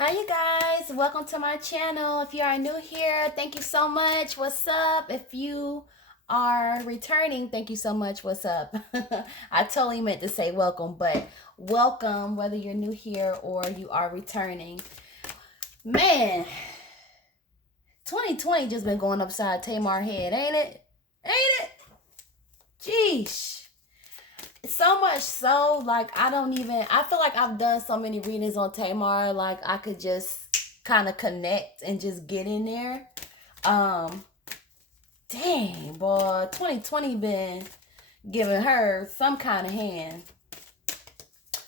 Hi you guys, welcome to my channel. If you are new here, thank you so much. What's up? If you are returning, thank you so much. What's up? I totally meant to say welcome, but welcome whether you're new here or you are returning. Man, 2020 just been going upside Tamar head, ain't it? Ain't it? Jeez. So much so, like, I feel like I've done so many readings on Tamar, like I could just kind of connect and just get in there. Um, Dang, boy, 2020 been giving her some kind of hand.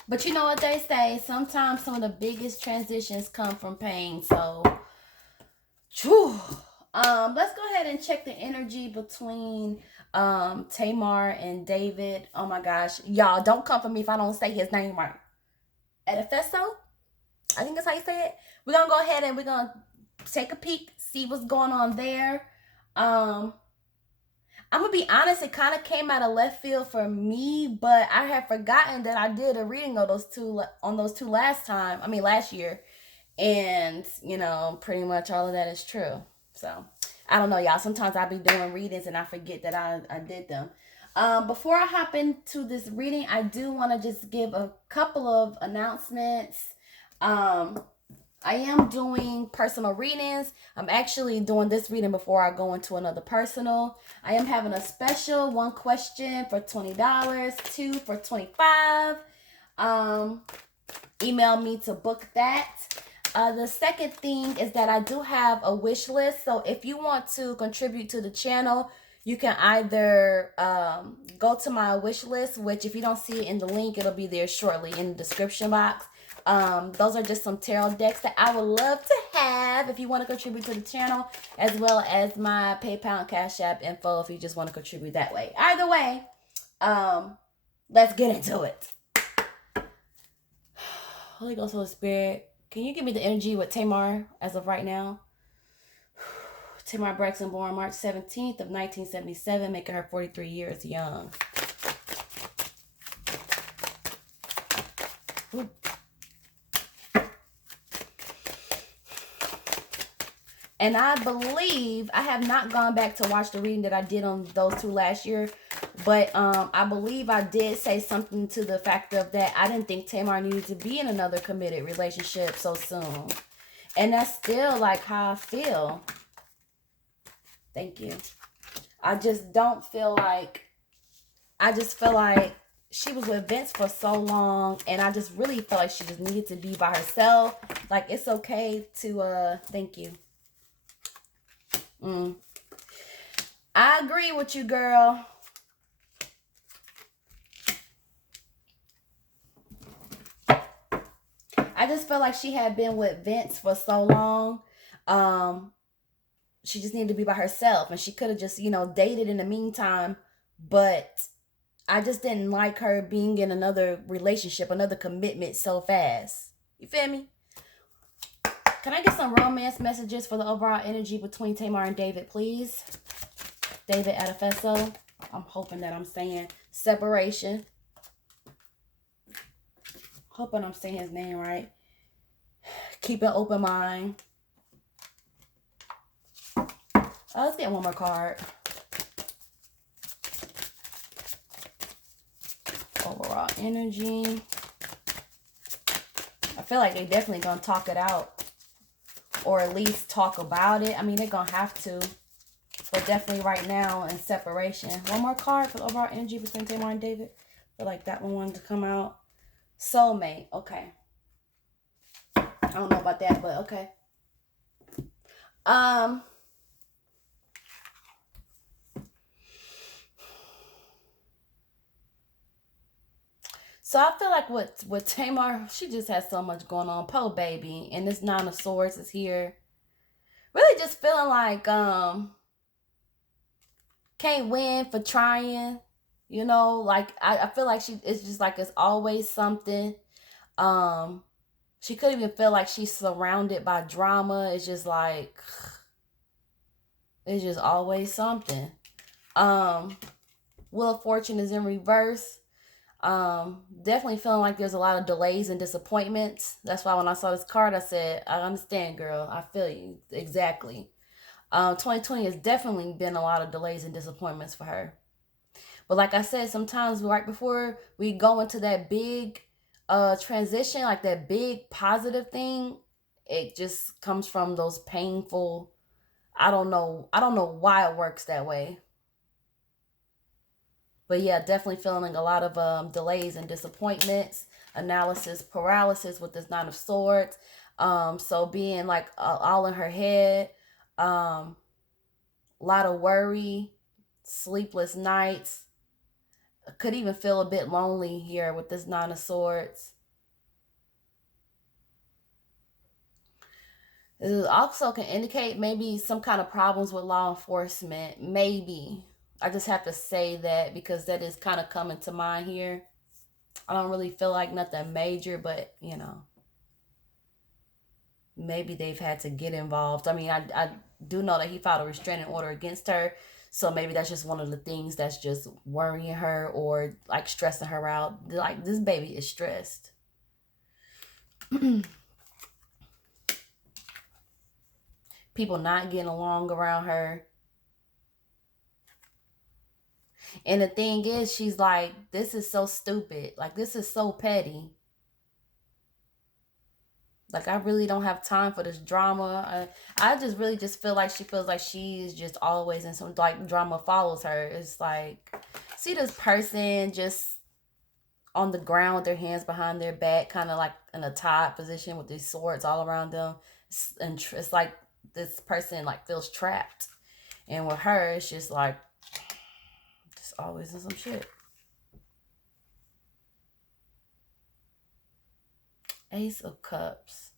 But you know what they say, sometimes some of the biggest transitions come from pain. So, whew. Let's go ahead and check the energy between Tamar and David. Oh my gosh. Y'all, don't come for me if I don't say his name right. Edifeso? I think that's how you say it. We're gonna go ahead and we're gonna take a peek, see what's going on there. Um, I'm gonna be honest, it kind of came out of left field for me, but I had forgotten that I did a reading of those two last year, and pretty much all of that is true. So I don't know, y'all. Sometimes I be doing readings and I forget that I did them. Before I hop into this reading, I do want to just give a couple of announcements. Um, I am doing personal readings. I'm actually doing this reading before I go into another personal. I am having a special one question for $20, two for $25. Email me to book that. The second thing is that I do have a wish list. So if you want to contribute to the channel, you can either go to my wish list, which if you don't see it in the link, it'll be there shortly in the description box. Those are just some tarot decks that I would love to have if you want to contribute to the channel, as well as my PayPal and Cash App info if you just want to contribute that way. Either way, let's get into it. Holy Ghost, Holy Spirit, can you give me the energy with Tamar as of right now? Tamar Braxton, born March 17th of 1977, making her 43 years young. Ooh. And I believe, I have not gone back to watch the reading that I did on those two last year, but I believe I did say something to the fact of that I didn't think Tamar needed to be in another committed relationship so soon. And that's still like how I feel. Thank you. I just don't feel like, I just feel like she was with Vince for so long, and I just really felt like she just needed to be by herself. Like, it's okay to, thank you. I agree with you, girl. I just felt like she had been with Vince for so long. She just needed to be by herself, and she could have just, dated in the meantime. But I just didn't like her being in another relationship, another commitment so fast. You feel me? Can I get some romance messages for the overall energy between Tamar and David, please? David Adefeso. I'm hoping that I'm saying separation. Hoping I'm saying his name right. Keep an open mind. Let's get one more card. Overall energy. I feel like they definitely gonna talk it out, or at least talk about it. I mean, they're gonna have to, but definitely right now in separation. One more card for the overall energy between Tamar and David. I feel like that one wanted to come out. Soulmate. Okay. I don't know about that, but okay. So I feel like with Tamar, she just has so much going on. Po baby. And this Nine of Swords is here. Really just feeling like can't win for trying. Like I feel like it's just like it's always something. She could even feel like she's surrounded by drama. It's just like it's just always something. Wheel of Fortune is in reverse. Definitely feeling like there's a lot of delays and disappointments. That's why when I saw this card, I said, I understand, girl. I feel you. Exactly. 2020 has definitely been a lot of delays and disappointments for her. But like I said, sometimes right before we go into that big transition, like that big positive thing, it just comes from those painful, I don't know why it works that way. But yeah, definitely feeling a lot of delays and disappointments, analysis paralysis with this Nine of Swords. So being like all in her head, a lot of worry, sleepless nights. Could even feel a bit lonely here with this Nine of Swords. It also can indicate maybe some kind of problems with law enforcement. Maybe. I just have to say that because that is kind of coming to mind here. I don't really feel like nothing major, but you know, maybe they've had to get involved. I mean, I do know that he filed a restraining order against her. So maybe that's just one of the things that's just worrying her or like stressing her out. Like this baby is stressed. People not getting along around her. And the thing is, she's like, this is so stupid. Like, this is so petty. Like, I really don't have time for this drama. I just really just feel like she feels like she's just always in some, like, drama follows her. It's like, see this person just on the ground with their hands behind their back, kind of like in a tied position with these swords all around them. And it's like this person, like, feels trapped. And with her, it's just like, just always in some shit. Ace of Cups.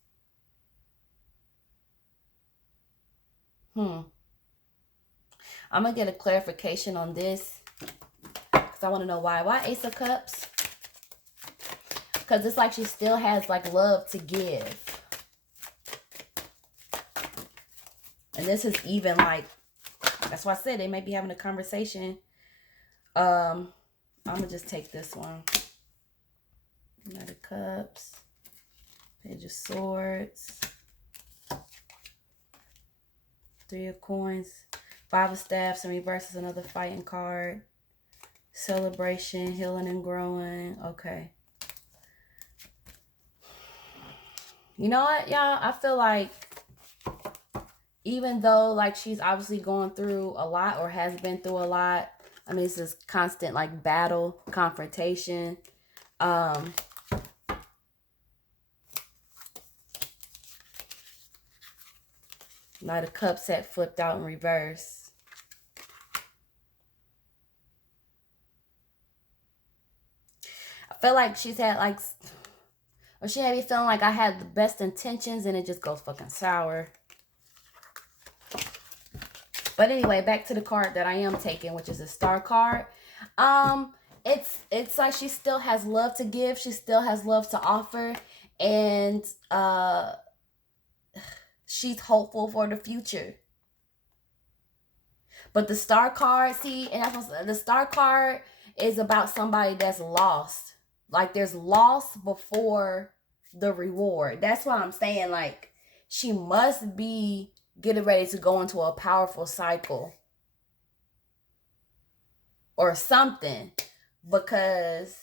I'm gonna get a clarification on this because I want to know why. Why Ace of Cups? Because it's like she still has like love to give. And this is even like, that's why I said they may be having a conversation. I'm gonna just take this one. Knight of Cups. Page of Swords. Three of Coins. Five of Staffs in reverse is another fighting card. Celebration, healing and growing. Okay. You know what, y'all? I feel like even though like she's obviously going through a lot or has been through a lot. I mean, it's this constant like battle, confrontation. Knight of Cups set flipped out in reverse. I feel like she's had like, or she had me feeling like I had the best intentions and it just goes fucking sour. But anyway, back to the card that I am taking, which is a Star card. It's like she still has love to give. She still has love to offer. And she's hopeful for the future. But the Star card, see, and that's what, the Star card is about somebody that's lost. Like there's loss before the reward. That's what I'm saying. Like she must be getting ready to go into a powerful cycle or something, because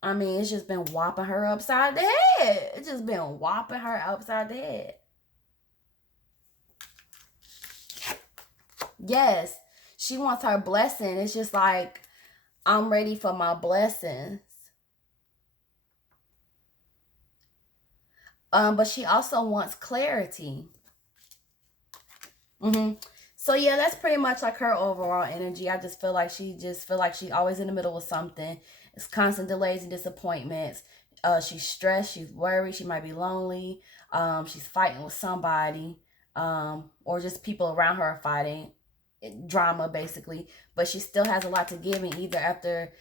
I mean it's just been whopping her upside the head. It's just been whopping her upside the head. Yes, she wants her blessing. It's just like, I'm ready for my blessings. But she also wants clarity. So yeah, that's pretty much like her overall energy. I just feel like she's always in the middle of something. It's constant delays and disappointments. She's stressed, she's worried, she might be lonely. She's fighting with somebody. Or just people around her are fighting. Drama basically. But she still has a lot to give, and either after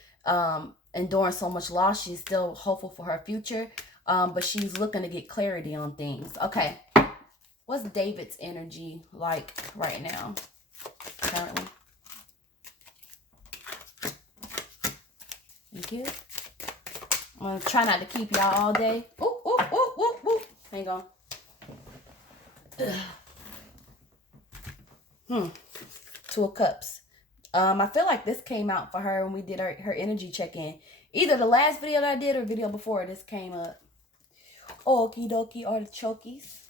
enduring so much loss, she's still hopeful for her future. But she's looking to get clarity on things. Okay. What's David's energy like right now, currently? Thank you. I'm going to try not to keep y'all all day. Ooh, ooh, ooh, ooh, ooh. Hang on. Two of Cups. I feel like this came out for her when we did her energy check-in. Either the last video that I did or video before this came up. Okie dokie artichokes.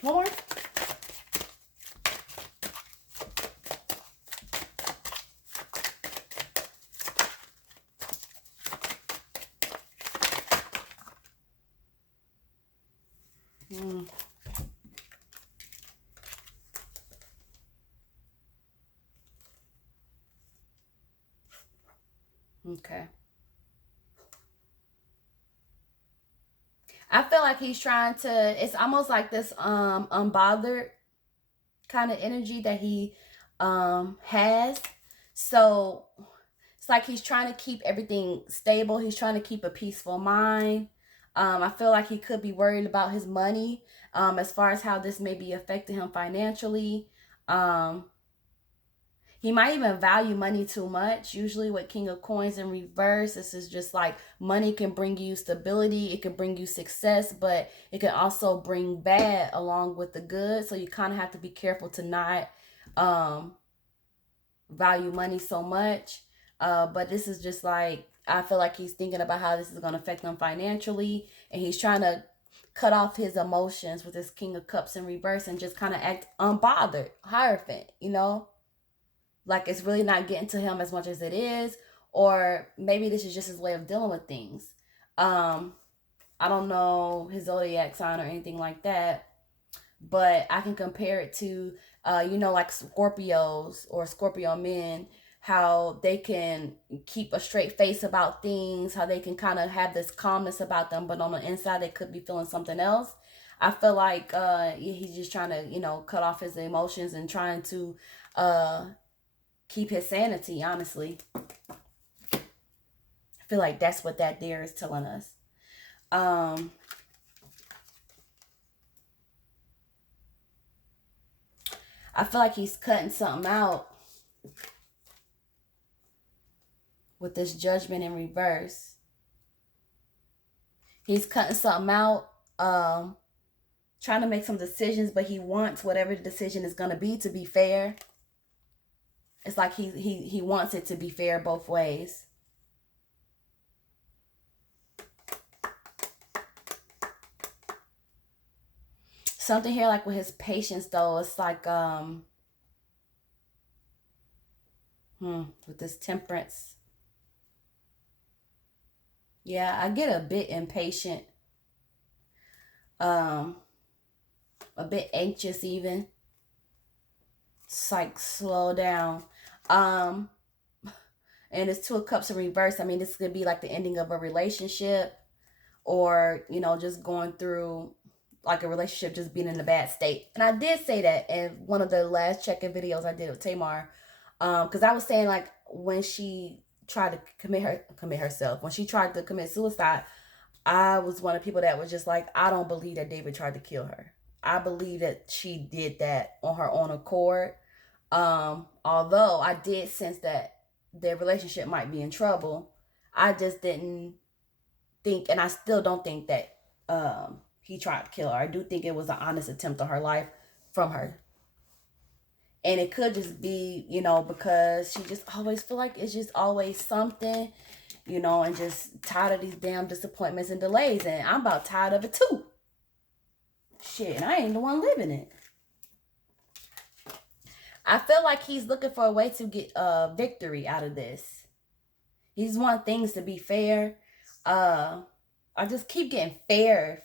One more. Okay. I feel like he's trying to, it's almost like this unbothered kind of energy that he has. So it's like he's trying to keep everything stable. He's trying to keep a peaceful mind. I feel like he could be worried about his money, as far as how this may be affecting him financially. He might even value money too much. Usually with King of Coins in reverse, this is just like money can bring you stability. It can bring you success, but it can also bring bad along with the good. So you kind of have to be careful to not value money so much. But this is just like, I feel like he's thinking about how this is going to affect him financially. And he's trying to cut off his emotions with this King of Cups in reverse and just kind of act unbothered, Hierophant, you know? Like it's really not getting to him as much as it is. Or maybe this is just his way of dealing with things. I don't know his zodiac sign or anything like that. But I can compare it to, like Scorpios or Scorpio men, how they can keep a straight face about things, how they can kind of have this calmness about them, but on the inside they could be feeling something else. I feel like he's just trying to, cut off his emotions and trying to keep his sanity, honestly. I feel like that's what that there is telling us. I feel like he's cutting something out with this Judgment in reverse. He's cutting something out, trying to make some decisions, but he wants whatever the decision is going to be fair. It's like he wants it to be fair both ways. Something here like with his patience though, it's like with this Temperance. Yeah, I get a bit impatient. A bit anxious even. It's like slow down. And it's Two of Cups in reverse. I mean, this could be like the ending of a relationship, or just going through like a relationship, just being in a bad state. And I did say that in one of the last check-in videos I did with Tamar, because I was saying like when she tried to commit herself, when she tried to commit suicide, I was one of the people that was just like, I don't believe that David tried to kill her. I believe that she did that on her own accord. Although I did sense that their relationship might be in trouble, I just didn't think, and I still don't think that he tried to kill her. I do think it was an honest attempt on her life from her. And it could just be, because she just always feel like it's just always something, and just tired of these damn disappointments and delays. And I'm about tired of it too. Shit, and I ain't the one living it. I feel like he's looking for a way to get victory out of this. He just wants things to be fair. I just keep getting fair.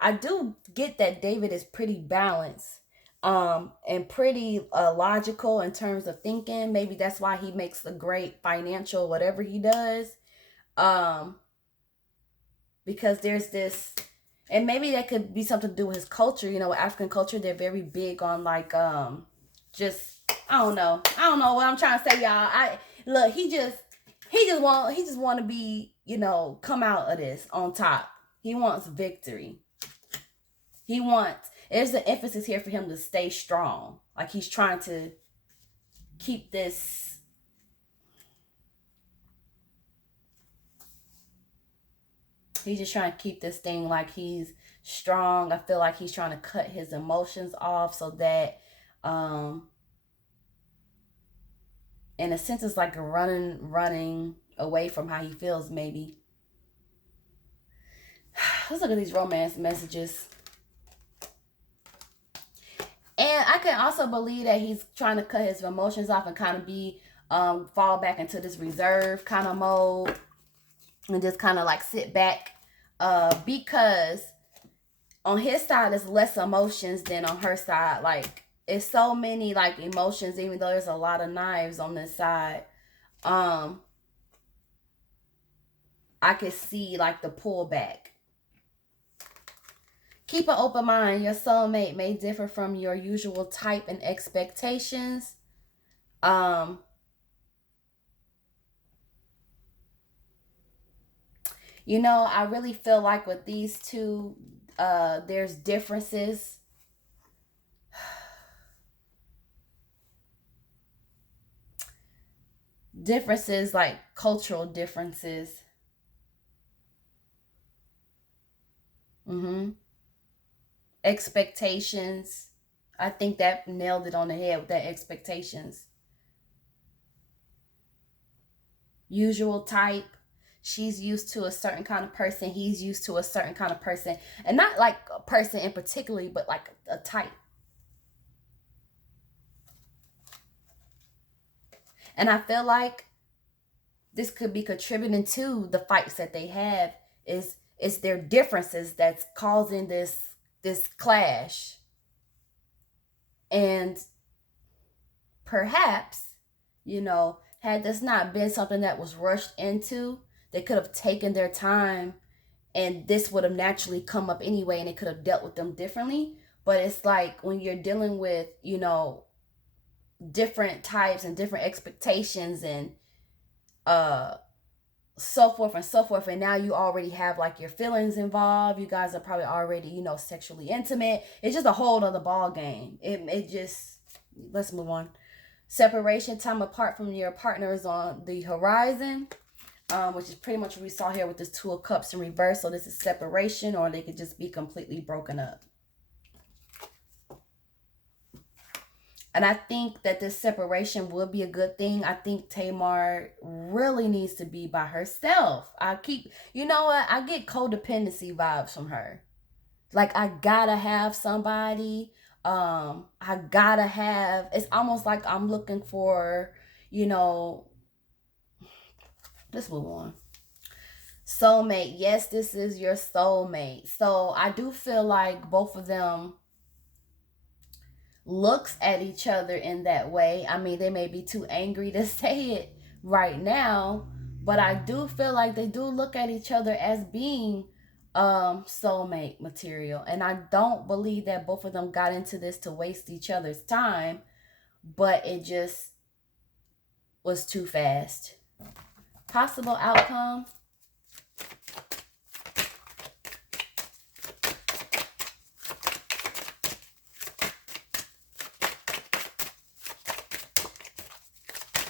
I do get that David is pretty balanced, and pretty logical in terms of thinking. Maybe that's why he makes a great financial whatever he does. Because there's this, and maybe that could be something to do with his culture. With African culture, they're very big on like just I don't know what I'm trying to say, y'all. He just want to be, come out of this on top. He wants victory. He wants, there's an emphasis here for him to stay strong. Like he's trying to keep this. He's just trying to keep this thing like he's strong. I feel like he's trying to cut his emotions off so that, in a sense, it's like a running away from how he feels, maybe. Let's look at these romance messages. And I can also believe that he's trying to cut his emotions off and kind of be, fall back into this reserve kind of mode and just kind of like sit back, because on his side there's less emotions than on her side. Like it's so many like emotions, even though there's a lot of knives on this side. I could see like the pullback. Keep an open mind. Your soulmate may differ from your usual type and expectations. You know, I really feel like with these two, there's differences. Differences like cultural differences. Expectations. I think that nailed it on the head with that, expectations. Usual type. She's used to a certain kind of person. He's used to a certain kind of person. And not like a person in particular, but like a type. And I feel like this could be contributing to the fights that they have. It's their differences that's causing this clash. And perhaps, you know, had this not been something that was rushed into, they could have taken their time and this would have naturally come up anyway and it could have dealt with them differently. But it's like when you're dealing with, you know, different types and different expectations and so forth and so forth, and now you already have like your feelings involved. You guys are probably already, you know, sexually intimate. It's just a whole other ball game. It just, let's move on. Separation, time apart from your partner is on the horizon, which is pretty much what we saw here with this Two of Cups in reverse. So this is separation, or they could just be completely broken up. And I think that this separation will be a good thing. I think Tamar really needs to be by herself. You know what? I get codependency vibes from her. Like, I gotta have somebody. I gotta have, it's almost like I'm looking for, you know, let's move on. Soulmate. Yes, this is your soulmate. So I do feel like both of them looks at each other in that way. I mean, they may be too angry to say it right now, but I do feel like they do look at each other as being soulmate material. And I don't believe that both of them got into this to waste each other's time, but it just was too fast. Possible outcome.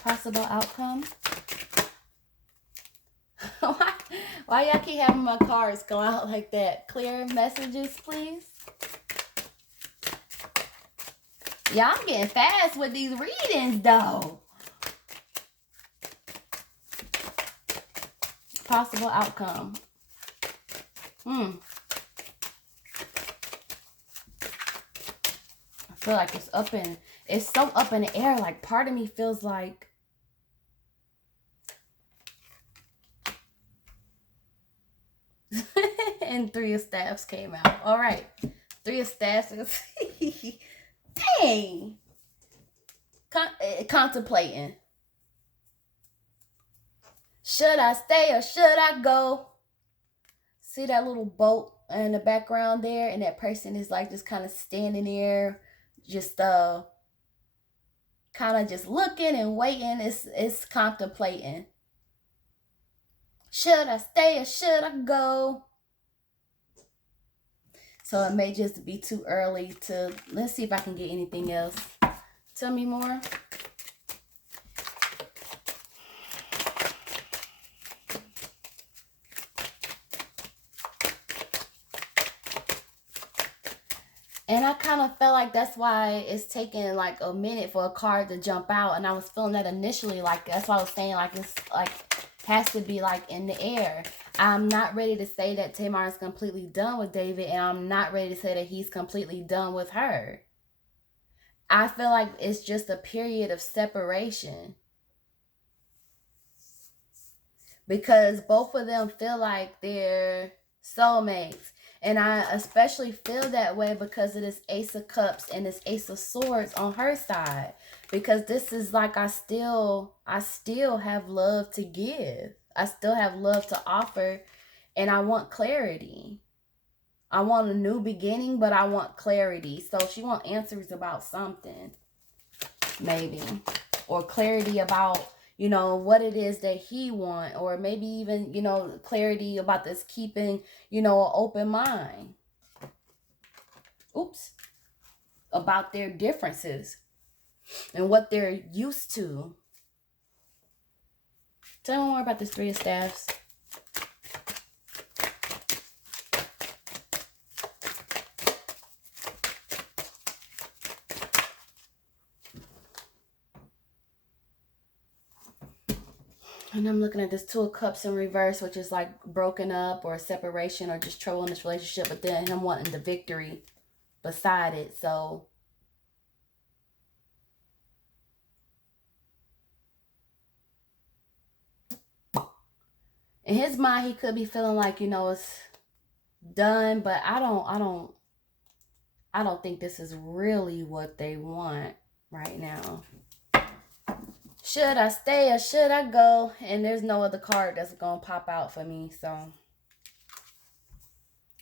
Possible outcome. Why y'all keep having my cards go out like that? Clear messages, please. Y'all getting fast with these readings, though. Possible outcome. I feel like it's so up in the air. Like, part of me feels like and Three of Staffs came out. All right. Three of Staffs is dang. Contemplating. Should I stay or should I go? See that little boat in the background there, and that person is like just kind of standing there, just kind of just looking and waiting. It's contemplating. Should I stay or should I go? So it may just be too early to, let's see if I can get anything else. Tell me more. And I kind of felt like that's why it's taking like a minute for a card to jump out. And I was feeling that initially, like that's why I was saying like it's like has to be like in the air. I'm not ready to say that Tamar is completely done with David, and I'm not ready to say that he's completely done with her. I feel like it's just a period of separation. Because both of them feel like they're soulmates. And I especially feel that way because of this Ace of Cups and this Ace of Swords on her side. Because this is like I still have love to give. I still have love to offer, and I want clarity. I want a new beginning, but I want clarity. So she wants answers about something, maybe. Or clarity about, you know, what it is that he want, or maybe even, you know, clarity about this keeping, you know, an open mind. Oops. About their differences and what they're used to. Tell me more about this Three of Staffs. And I'm looking at this Two of Cups in reverse, which is like broken up or separation or just trouble in this relationship, but then him wanting the victory beside it. So in his mind, he could be feeling like, you know, it's done, but I don't think this is really what they want right now. Should I stay or should I go? And there's no other card that's going to pop out for me. So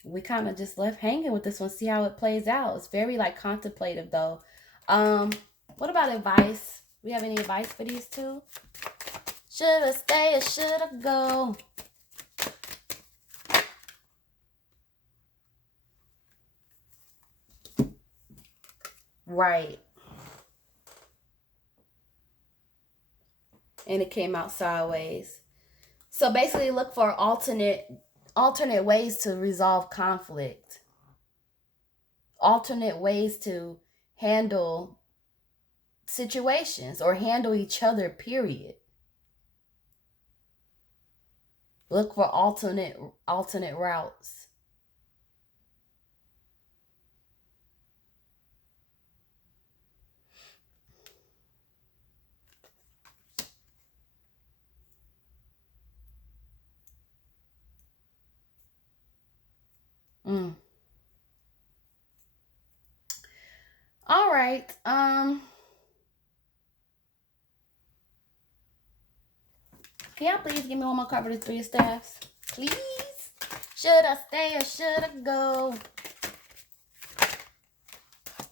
we kind of just left hanging with this one. See how it plays out. It's very like contemplative though. What about advice? We have any advice for these two? Should I stay or should I go? Right. And it came out sideways. So basically look for alternate ways to resolve conflict. Alternate ways to handle situations or handle each other, period. Look for alternate routes. All right. Can y'all please give me one more card for the Three of Staffs? Please? Should I stay or should I go?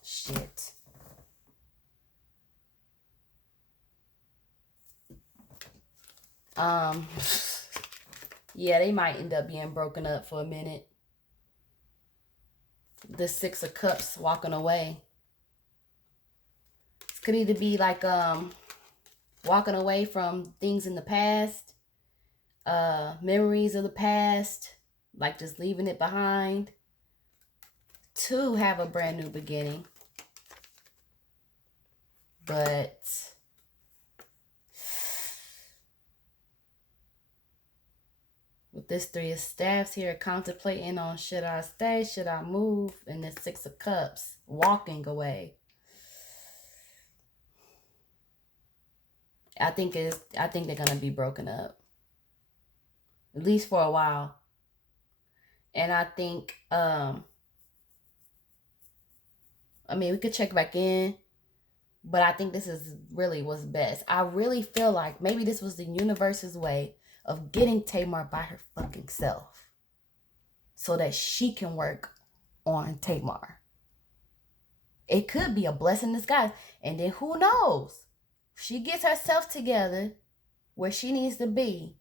Shit. Yeah, they might end up being broken up for a minute. The Six of Cups walking away. This could either be like walking away from things in the past, memories of the past, like just leaving it behind, to have a brand new beginning. But with this Three of Staffs here, contemplating on should I stay, should I move, and this Six of Cups walking away. I think they're gonna be broken up, at least for a while. And I think I mean, we could check back in, but I think this is really what's best. I really feel like maybe this was the universe's way of getting Tamar by her fucking self so that she can work on Tamar. It could be a blessing in disguise. And then who knows? She gets herself together where she needs to be.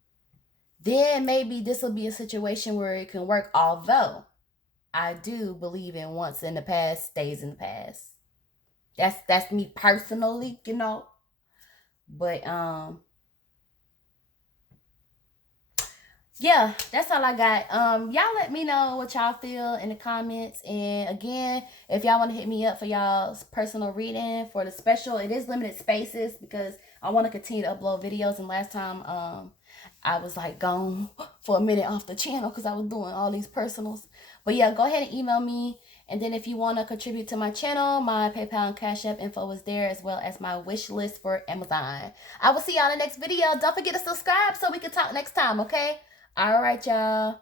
Then maybe this will be a situation where it can work. Although I do believe in once in the past stays in the past. That's me personally, you know. But yeah, that's all I got. Y'all let me know what y'all feel in the comments. And again, if y'all want to hit me up for y'all's personal reading for the special, it is limited spaces because I want to continue to upload videos. And last time I was like gone for a minute off the channel because I was doing all these personals. But yeah, go ahead and email me. And then if you want to contribute to my channel, my PayPal and Cash App info is there, as well as my wish list for Amazon. I will see y'all in the next video. Don't forget to subscribe so we can talk next time, okay? All right, y'all.